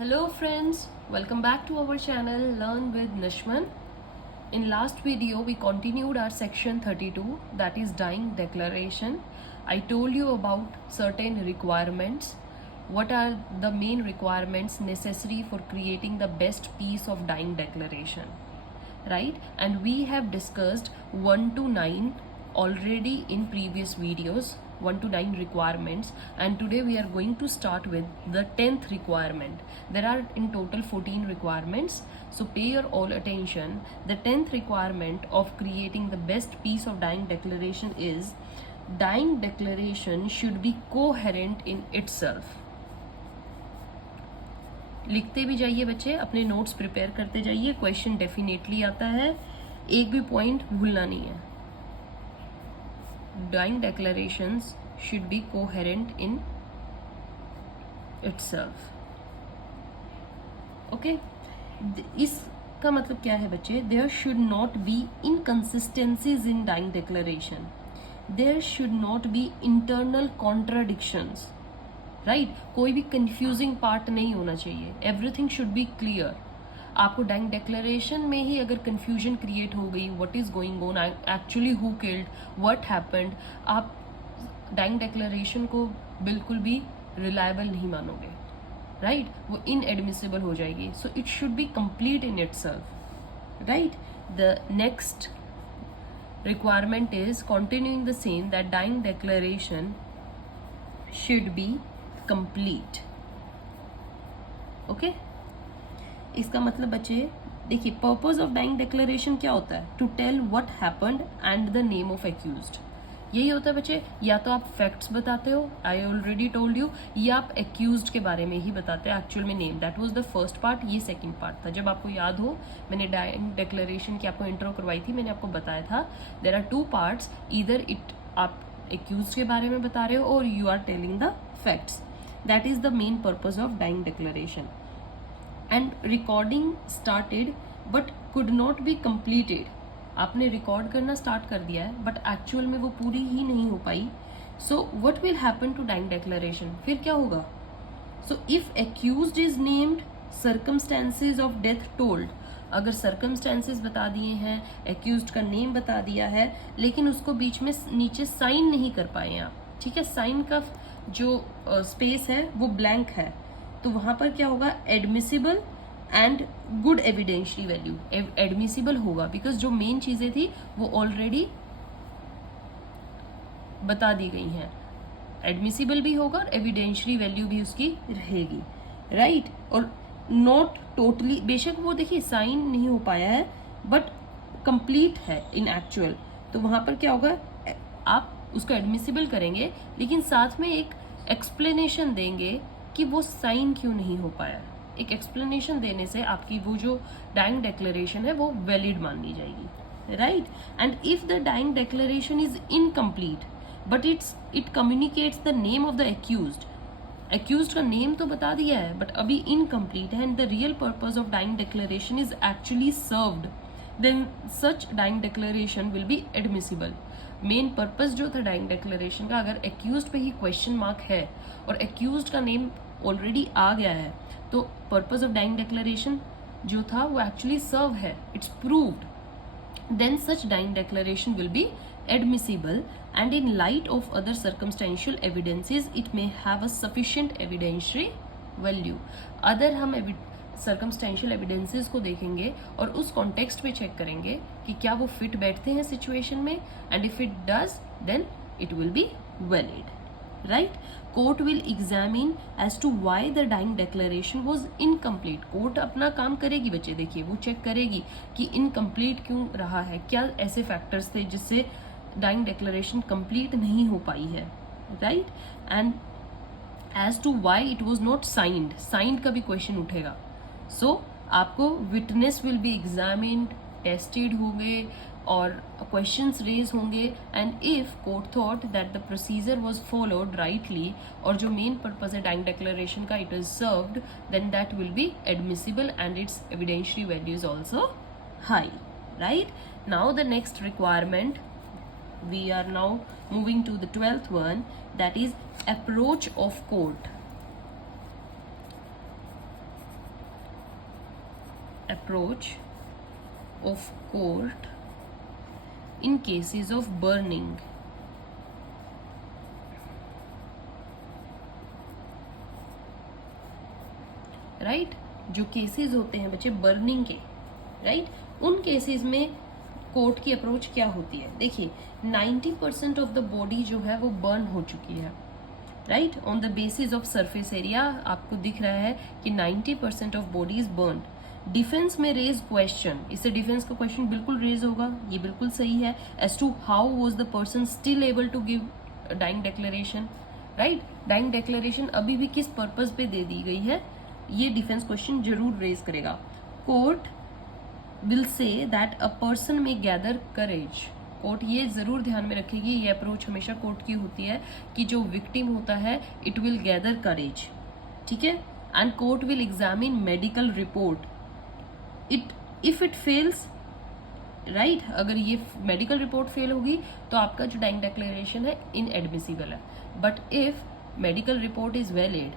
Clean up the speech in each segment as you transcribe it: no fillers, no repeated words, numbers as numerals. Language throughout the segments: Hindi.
Hello friends, welcome back to our channel Learn with Nishman. In last video we continued our section 32, that is dying declaration. I told you about certain requirements. What are the main requirements necessary for creating the best piece of dying declaration, right? And we have discussed 1 to 9 already in previous videos, 1 to 9 requirements, and today we are going to start with the 10th requirement. There are in total 14 requirements, so pay your all attention. The 10th requirement of creating the best piece of dying declaration is dying declaration should be coherent in itself. लिखते भी जाइए बच्चे, अपने नोट्स प्रिपेयर करते जाइए, क्वेश्चन डेफिनेटली आता है, एक भी पॉइंट भूलना नहीं है. Dying declarations should be coherent in itself. Okay? इसका मतलब क्या है बच्चे? There should not be inconsistencies in dying declaration. There should not be internal contradictions. Right? कोई भी confusing part नहीं होना चाहिए. Everything should be clear. आपको डाइंग डिक्लेरेशन में ही अगर कंफ्यूजन क्रिएट हो गई, what is going on, actually who killed, what happened, आप डाइंग डिक्लेरेशन को बिल्कुल भी रिलायबल नहीं मानोगे, राइट? वो इनएडमिसिबल हो जाएगी. So it should be complete in itself, right? The next requirement is continuing the same, that dying declaration should be complete. Okay? इसका मतलब बच्चे देखिए, पर्पस ऑफ डाइंग डिक्लेरेशन क्या होता है? To tell what happened and the name of accused. यही होता है बच्चे. या तो आप फैक्ट्स बताते हो, आई ऑलरेडी टोल्ड यू, या आप एक्यूज्ड के बारे में ही बताते हैं एक्चुअल में name. That was the first part. ये सेकंड पार्ट था. जब आपको याद हो, मैंने डाइंग डिक्लेरेशन की आपको इंट्रो करवाई थी, मैंने आपको बताया था there are two parts. Either it आप एक्यूज्ड के बारे में बता रहे हो और you are telling the facts. That is the main purpose of dying declaration. And recording started but could not be completed. आपने रिकॉर्ड करना स्टार्ट कर दिया है बट एक्चुअल में वो पूरी ही नहीं हो पाई. So what will happen to dying declaration? फिर क्या होगा? So if accused is named, circumstances of death told. अगर सर्कमस्टेंसेज बता दिए हैं, एक्यूज्ड का नेम बता दिया है, लेकिन उसको बीच में नीचे साइन नहीं कर पाए आप, ठीक है? साइन का जो स्पेस है वो ब्लैंक है, तो वहां पर क्या होगा? Admissible and good evidentiary value. Admissible होगा बिकॉज जो मेन चीजें थी वो ऑलरेडी बता दी गई हैं. एडमिसिबल भी होगा और एविडेंशियरी वैल्यू भी उसकी रहेगी, राइट? और नॉट टोटली, बेशक वो देखिए साइन नहीं हो पाया है बट कंप्लीट है इन एक्चुअल, तो वहां पर क्या होगा? आप उसको एडमिसिबल करेंगे लेकिन साथ में एक एक्सप्लेनेशन देंगे कि वो साइन क्यों नहीं हो पाया. एक एक्सप्लेनेशन देने से आपकी वो जो डाइंग डिक्लेरेशन है वो वैलिड मान ली जाएगी, right? And if the dying declaration is incomplete but it communicates the name of the accused. Accused का नेम तो बता दिया है बट अभी इनकम्प्लीट है and the real purpose of dying declaration is actually served, then such dying declaration will be admissible. Main purpose जो था डाइंग डिक्लेरेशन का, अगर एक्यूज्ड पे ही क्वेश्चन मार्क है और एक्यूज्ड का नेम ऑलरेडी आ गया है, तो पर्पस ऑफ डाइंग डिक्लेरेशन जो था वो एक्चुअली सर्व है, it's proved, then such dying declaration will be admissible and in light of other circumstantial evidences it may have a sufficient evidentiary value. Other हम सर्कमस्टेंशियल एविडेंसेस को देखेंगे और उस कॉन्टेक्स्ट में चेक करेंगे कि क्या वो फिट बैठते हैं सिचुएशन में, and if it does then it will be valid, right? Court will examine as to why the dying declaration was incomplete. Court अपना काम करेगी बच्चे, देखिए वो चेक करेगी कि इनकम्प्लीट क्यों रहा है, क्या ऐसे फैक्टर्स थे जिससे डाइंग डिक्लेरेशन कंप्लीट नहीं हो पाई है, right? And as to why it was not signed. Signed का भी क्वेश्चन उठेगा. सो आपको witness will be examined, tested होंगे और क्वेश्चंस रेज होंगे, and if court thought that the procedure was followed rightly और जो मेन पर्पस है डाइंग डिक्लेरेशन का it is served, then that will be admissible and its evidentiary value is also high, right? Now the next requirement, we are now moving to the 12th one, that is approach of court. approach of court in cases of burning. Right जो केसेस होते हैं बच्चे बर्निंग के, राइट उन केसेस में कोर्ट की अप्रोच क्या होती है? देखिए 90% ऑफ द बॉडी जो है वो बर्न हो चुकी है, right on the basis of surface area आपको दिख रहा है कि 90% of body is burn. Defence में रेज क्वेश्चन, इससे डिफेंस का क्वेश्चन बिल्कुल रेज होगा, ये बिल्कुल सही है, as to how was the person still able to give dying declaration, right dying declaration अभी भी किस पर्पज पे दे दी गई है, ये डिफेंस क्वेश्चन जरूर रेज करेगा। Court will say that a person में गैदर करेज, कोर्ट ये जरूर ध्यान में रखेगी, ये अप्रोच हमेशा कोर्ट की होती है कि जो विक्टिम होता है इट विल गैदर करेज, ठीक है, and court will examine medical report, if it fails, right अगर ये मेडिकल रिपोर्ट फेल होगी तो आपका जो डाइंग डिक्लेरेशन है इनएडमिसिबल है, but if medical report is valid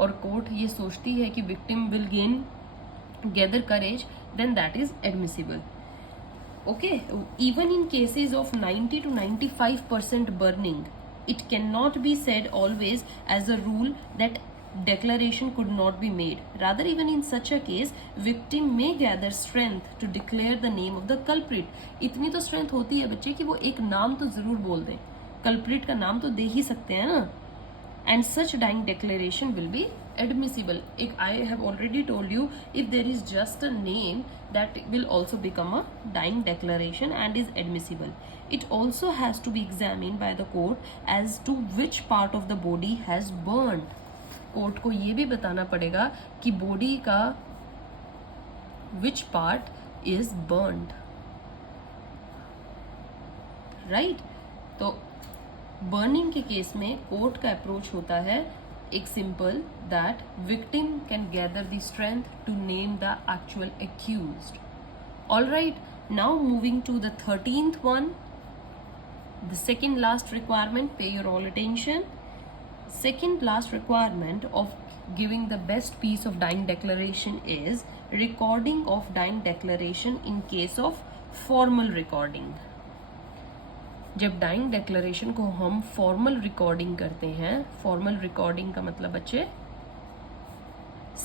और कोर्ट ये सोचती है कि victim will gain gather courage, then that is admissible. Okay, even in cases of 90 to 95% burning, it cannot be said always as a rule that declaration could not be made. Rather, even in such a case, victim may gather strength to declare the name of the culprit. इतनी तो strength होती है बच्चे कि वो एक नाम तो जरूर बोल दें, culprit का नाम तो दे ही सकते हैं ना, and such dying declaration will be admissible. I have already told you, if there is just a name, that will also become a dying declaration and is admissible. It also has to be examined by the court as to which part of the body has burned. Court को ये भी बताना पड़ेगा कि बॉडी का which part is burned, right? तो बर्निंग के केस में कोर्ट का अप्रोच होता है एक simple, that victim can gather the strength to name the actual accused. Alright, now moving to the 13th one, the second last requirement, pay your all attention. Second last requirement of giving the best piece of dying declaration is recording of dying declaration in case of formal recording. जब डाइंग डिक्लेरेशन को हम फॉर्मल रिकॉर्डिंग करते हैं, फॉर्मल रिकॉर्डिंग का मतलब बच्चे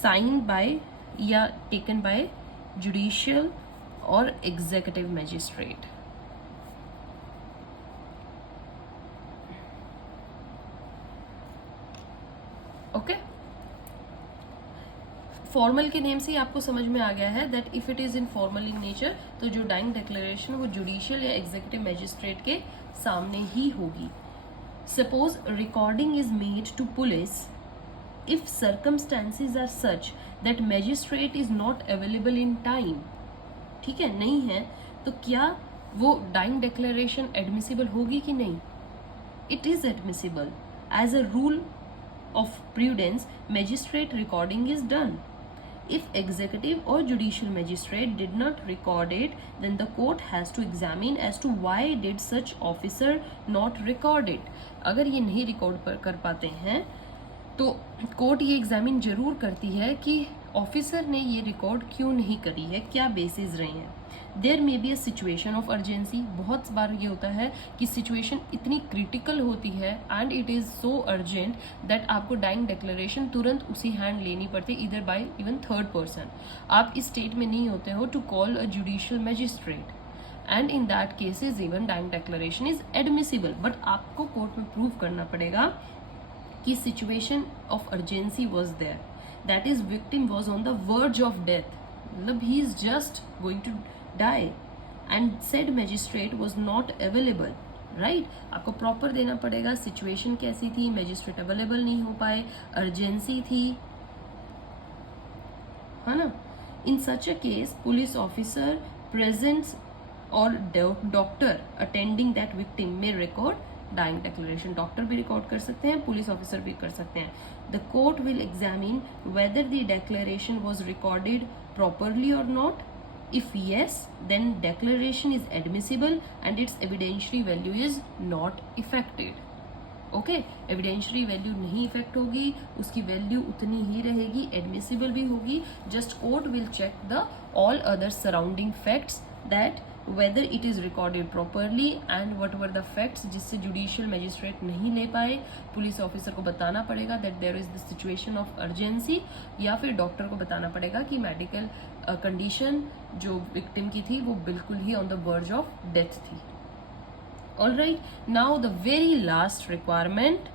साइन बाय या टेकन बाय जुडिशियल और एग्जीक्यूटिव मैजिस्ट्रेट। ओके, फॉर्मल के नेम से ही आपको समझ में आ गया है that if it is in formal in nature, तो जो डाइंग डिक्लेरेशन वो जुडिशियल या एग्जीक्यूटिव मैजिस्ट्रेट के सामने ही होगी। Suppose recording is made to police if circumstances are such that magistrate is not available in time, ठीक है, नहीं है तो क्या वो डाइंग डिक्लेरेशन एडमिसिबल होगी कि नहीं? It is admissible as a rule of prudence. Magistrate recording is done. If executive or judicial magistrate did not record it, then the court has to examine as to why did such officer not record it. अगर ये नहीं रिकॉर्ड कर पाते हैं तो कोर्ट ये एग्जामिन जरूर करती है कि ऑफिसर ने ये रिकॉर्ड क्यों नहीं करी है, क्या बेसिस रहे हैं। There may be a situation of urgency, बहुत बार ये होता है कि सिचुएशन इतनी क्रिटिकल होती है and it is so urgent that आपको डाइंग डिक्लेरेशन तुरंत उसी हैंड लेनी पड़ती है, इधर बाय इवन थर्ड पर्सन। आप इस स्टेट में नहीं होते हो to call a judicial magistrate, and in that cases even dying declaration is admissible, but आपको कोर्ट में प्रूव करना पड़ेगा कि situation of urgency was there, that is victim was on the verge of death, मतलब he is just going to die and said magistrate was not available, right? आपको प्रॉपर देना पड़ेगा सिचुएशन कैसी थी, मैजिस्ट्रेट अवेलेबल नहीं हो पाए, अर्जेंसी थी, है ना। In such a case police officer presents और डॉक्टर अटेंडिंग दैट विक्टिम में रिकॉर्ड डाइंग डिक्लेरेशन, डॉक्टर भी रिकॉर्ड कर सकते हैं, पुलिस ऑफिसर भी कर सकते हैं। The court will examine whether the declaration was recorded properly और not. If yes, then declaration is admissible and its evidentiary value is not affected. Okay, evidentiary value नहीं इफेक्ट होगी, उसकी वैल्यू उतनी ही रहेगी, एडमिसिबल भी होगी. Just court will check the all other surrounding facts that whether it is recorded properly and what were the facts जिससे जुडिशियल मैजिस्ट्रेट नहीं ले पाए. पुलिस ऑफिसर को बताना पड़ेगा that there is the situation of urgency, या फिर डॉक्टर को बताना पड़ेगा कि मेडिकल कंडीशन जो विक्टिम की थी वो बिल्कुल ही on the verge of death थी. Alright, now the very last requirement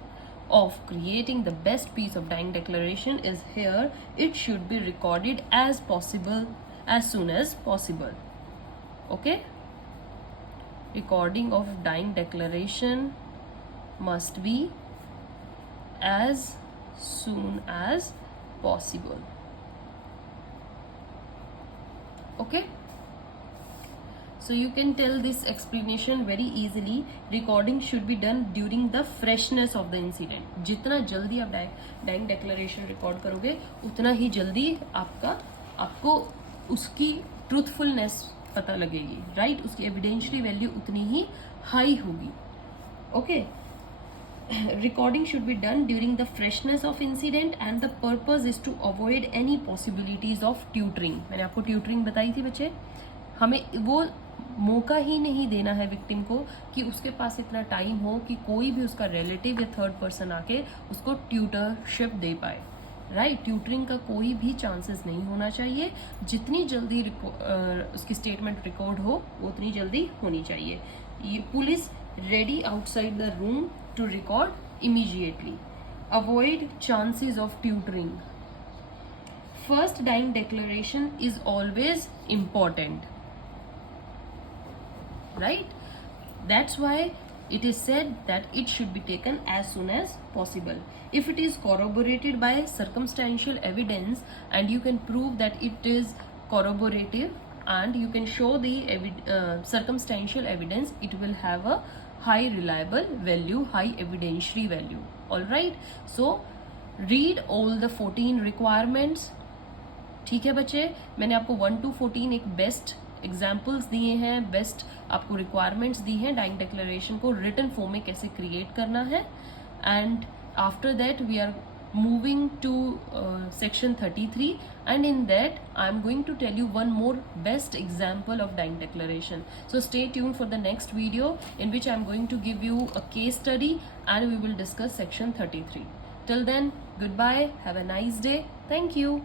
of creating the best piece of dying declaration is here. It should be recorded as possible, as soon as possible. Okay, recording of dying declaration must be as soon as possible. Okay, so you can tell this explanation very easily. Recording should be done during the freshness of the incident. जितना जल्दी आप dying declaration record करोगे उतना ही जल्दी आपको उसकी truthfulness पता लगेगी, राइट? उसकी एविडेंशियरी वैल्यू उतनी ही हाई होगी. Okay, recording should be done during the freshness of incident and the purpose is to avoid any possibilities of tutoring. मैंने आपको ट्यूटरिंग बताई थी बच्चे. हमें वो मौका ही नहीं देना है विक्टिम को कि उसके पास इतना टाइम हो कि कोई भी उसका रिलेटिव या थर्ड पर्सन आके उसको ट्यूटरशिप दे पाए, राइट? ट्यूटरिंग का कोई भी चांसेस नहीं होना चाहिए. जितनी जल्दी उसकी स्टेटमेंट रिकॉर्ड हो उतनी जल्दी होनी चाहिए. ये police ready outside the room to record immediately. Avoid chances of tutoring. First dying declaration is always important, right? That's why it is said that it should be taken as soon as possible. If it is corroborated by circumstantial evidence and you can prove that it is corroborative and you can show the circumstantial evidence, it will have a high reliable value, high evidentiary value. All right, so read all the 14 requirements. ठीक है बच्चे, मैंने आपको 1 to 14 एक बेस्ट एग्जाम्पल्स दिए हैं, बेस्ट आपको रिक्वायरमेंट्स दी हैं डाइंग डिक्लेरेशन को रिटन फॉर्म में कैसे क्रिएट करना है. And after that we are moving to section 33 and in that I am going to tell you one more best example of dying declaration. So stay tuned for the next video in which I am going to give you a case study and we will discuss section 33. Till then, goodbye, have a nice day, thank you.